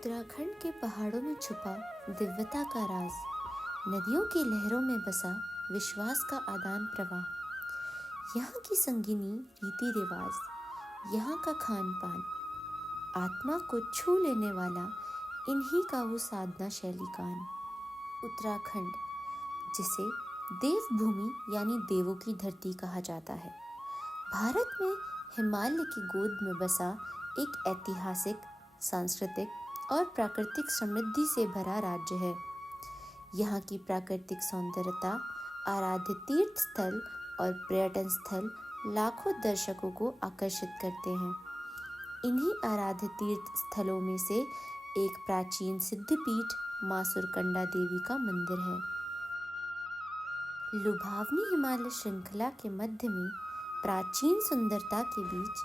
उत्तराखंड के पहाड़ों में छुपा दिव्यता का राज, नदियों की लहरों में बसा विश्वास का आदान प्रवाह। यहाँ की संगीनी रीति रिवाज, यहाँ का खान पान, आत्मा को छू लेने वाला इन्हीं का वो साधना शैली कान। उत्तराखंड, जिसे देवभूमि यानी देवों की धरती कहा जाता है, भारत में हिमालय की गोद में बसा एक ऐतिहासिक, सांस्कृतिक और प्राकृतिक समृद्धि से भरा राज्य है। यहाँ की प्राकृतिक सौंदर्यता, आराध्य तीर्थ स्थल और पर्यटन स्थल लाखों दर्शकों को आकर्षित करते हैं। इन्हीं आराध्य तीर्थ स्थलों में से एक प्राचीन सिद्धपीठ मां सुरकंडा देवी का मंदिर है। लुभावनी हिमालय श्रृंखला के मध्य में प्राचीन सुंदरता के बीच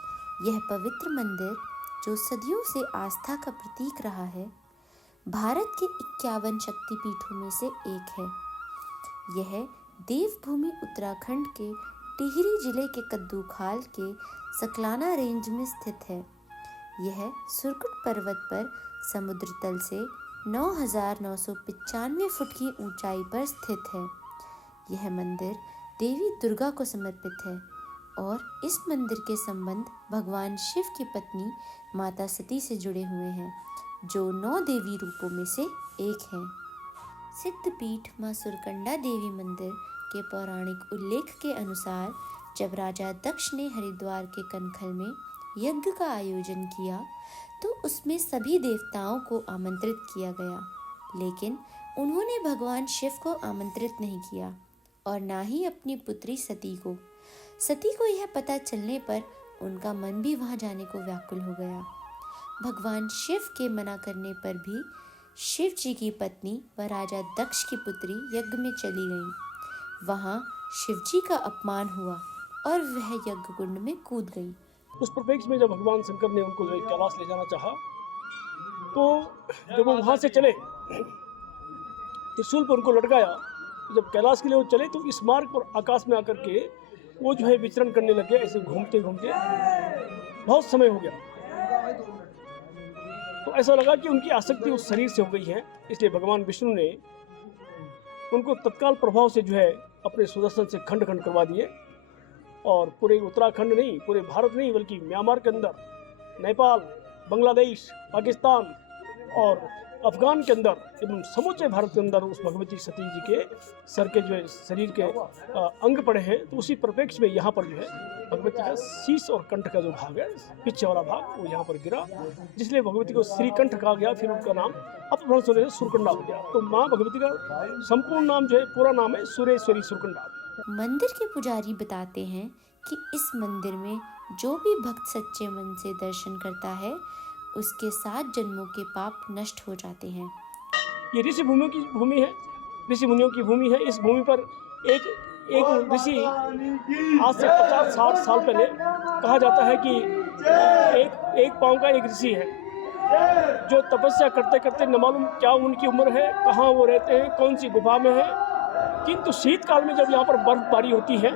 यह पवित्र मंदिर, जो सदियों से आस्था का प्रतीक रहा है, भारत के 51 शक्तिपीठों में से एक है। यह देवभूमि उत्तराखंड के टिहरी जिले के कद्दूखाल के सकलाना रेंज में स्थित है। यह सुरकुट पर्वत पर समुद्र तल से 9,995 फुट की ऊंचाई पर स्थित है। यह मंदिर देवी दुर्गा को समर्पित है और इस मंदिर के संबंध भगवान शिव की पत्नी माता सती से जुड़े हुए हैं, जो 9 देवी रूपों में से एक हैं। सिद्धपीठ मां सुरकंडा देवी मंदिर के पौराणिक उल्लेख के अनुसार, जब राजा दक्ष ने हरिद्वार के कनखल में यज्ञ का आयोजन किया तो उसमें सभी देवताओं को आमंत्रित किया गया, लेकिन उन्होंने भगवान शिव को आमंत्रित नहीं किया और ना ही अपनी पुत्री सती को। सती को यह पता चलने पर उनका मन भी वहां जाने को व्याकुल हो गया। भगवान शिव के मना करने पर भी शिव जी की पत्नी व राजा दक्ष की पुत्री यज्ञ में चली गईं। वहां शिव जी का अपमान हुआ और वह यज्ञ कुंड में कूद गईं। उस परिप्रेक्ष्य में जब भगवान शंकर ने उनको कैलाश ले जाना चाहा, तो जब वो वहाँ से चले, त्रिशूल पर उनको लटकाया, जब कैलाश के लिए वो चले तो इस मार्ग पर आकाश में आकर के वो विचरण करने लगे, ऐसे घूमते घूमते बहुत समय हो गया। तो ऐसा लगा कि उनकी आसक्ति उस शरीर से हो गई है, इसलिए भगवान विष्णु ने उनको तत्काल प्रभाव से अपने सुदर्शन से खंड खंड करवा दिए और पूरे उत्तराखंड नहीं, पूरे भारत नहीं, बल्कि म्यांमार के अंदर, नेपाल, बांग्लादेश, पाकिस्तान और अफगान के अंदर एवं समूचे भारत के अंदर उस भगवती सती जी के सर के शरीर के अंग पड़े हैं। तो उसी परिप्रेक्ष्य में यहाँ पर भगवती का शीश और कंठ का जो भाग है, पीछे वाला भाग, वो यहाँ पर गिरा, जिसलिए भगवती को श्रीकंठ कहा गया। फिर उनका नाम अपभ्रंश होने से सुरकंडा हो गया। तो माँ भगवती का संपूर्ण नाम पूरा नाम है सुरेश्वरी सुरकंडा। मंदिर के पुजारी बताते हैं कि इस मंदिर में जो भी भक्त सच्चे मन से दर्शन करता है, उसके 7 जन्मों के पाप नष्ट हो जाते हैं। ये ऋषि भूमियों की भूमि है, ऋषि मुनियों की भूमि है। इस भूमि पर एक ऋषि आज से 50-60 साल पहले, कहा जाता है कि एक पांव का एक ऋषि है, जो तपस्या करते करते न मालूम क्या उनकी उम्र है, कहाँ वो रहते हैं, कौन सी गुफा में है, किंतु शीतकाल में जब यहाँ पर बर्फबारी होती है,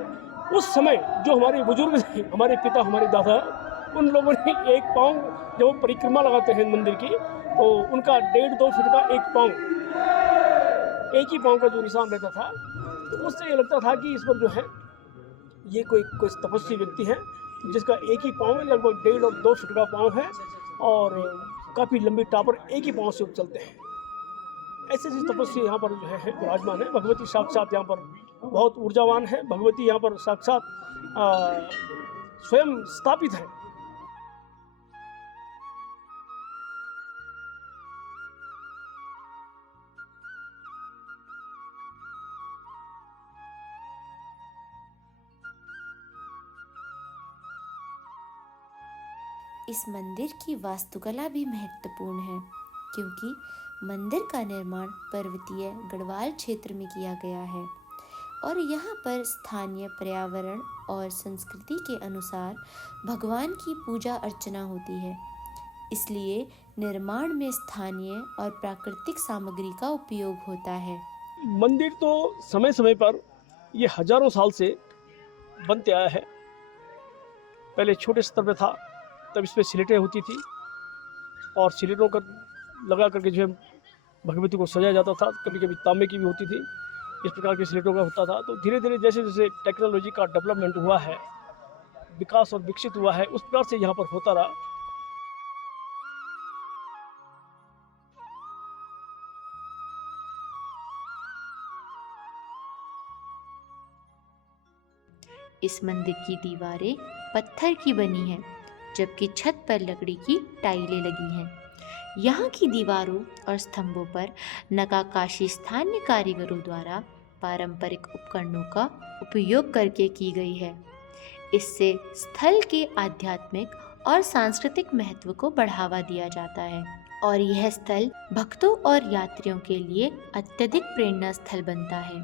उस समय जो हमारे बुजुर्ग थे, हमारे पिता, हमारे दादा, उन लोगों ने एक पाँव जब वो परिक्रमा लगाते हैं मंदिर की, तो उनका 1.5-2 फीट का एक ही पाँव का जो निशान रहता था, तो उससे ये लगता था कि इस पर ये कोई तपस्वी व्यक्ति है, जिसका एक ही पाँव है, लगभग 1.5 और 2 फीट का पाँव है और काफ़ी लंबी टापर एक ही पाँव से चलते हैं। ऐसे तपस्वी यहाँ पर विराजमान है। भगवती साक्षात यहाँ पर बहुत ऊर्जावान है। भगवती यहाँ पर साक्षात स्वयं स्थापित है। इस मंदिर की वास्तुकला भी महत्वपूर्ण है, क्योंकि मंदिर का निर्माण पर्वतीय गढ़वाल क्षेत्र में किया गया है और यहाँ पर स्थानीय पर्यावरण और संस्कृति के अनुसार भगवान की पूजा अर्चना होती है। इसलिए निर्माण में स्थानीय और प्राकृतिक सामग्री का उपयोग होता है। मंदिर तो समय समय पर ये हजारों साल से बनते आया है। पहले छोटे स्तर पर था, तब इस पर स्लेटें होती थी और स्लेटों का लगा करके जो है भगवती को सजाया जाता था। कभी कभी तांबे की भी होती थी, इस प्रकार के स्लेटों का होता था। तो धीरे धीरे जैसे जैसे टेक्नोलॉजी का डेवलपमेंट हुआ है, विकास और विकसित हुआ है, उस प्रकार से यहाँ पर होता रहा। इस मंदिर की दीवारें पत्थर की बनी हैं, जबकि छत पर लकड़ी की टाइलें लगी हैं। यहाँ की दीवारों और स्तंभों पर नक्काशी स्थानीय कारीगरों द्वारा पारंपरिक उपकरणों का उपयोग करके की गई है। इससे स्थल के आध्यात्मिक और सांस्कृतिक महत्व को बढ़ावा दिया जाता है और यह स्थल भक्तों और यात्रियों के लिए अत्यधिक प्रेरणा स्थल बनता है।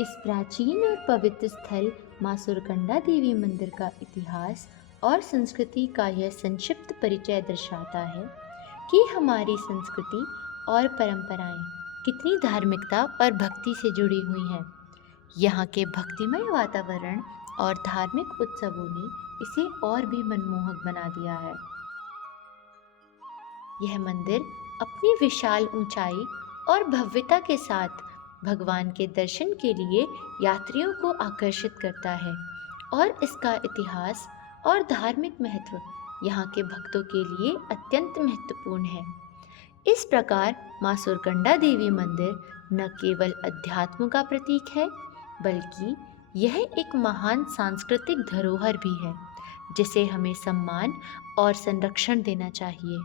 इस प्राचीन और पवित्र स्थल मां सुरकंडा देवी मंदिर का इतिहास और संस्कृति का यह संक्षिप्त परिचय दर्शाता है कि हमारी संस्कृति और परंपराएं कितनी धार्मिकता और भक्ति से जुड़ी हुई हैं। यहाँ के भक्तिमय वातावरण और धार्मिक उत्सवों ने इसे और भी मनमोहक बना दिया है। यह मंदिर अपनी विशाल ऊंचाई और भव्यता के साथ भगवान के दर्शन के लिए यात्रियों को आकर्षित करता है और इसका इतिहास और धार्मिक महत्व यहाँ के भक्तों के लिए अत्यंत महत्वपूर्ण है। इस प्रकार मां सुरकंडा देवी मंदिर न केवल अध्यात्म का प्रतीक है, बल्कि यह एक महान सांस्कृतिक धरोहर भी है, जिसे हमें सम्मान और संरक्षण देना चाहिए।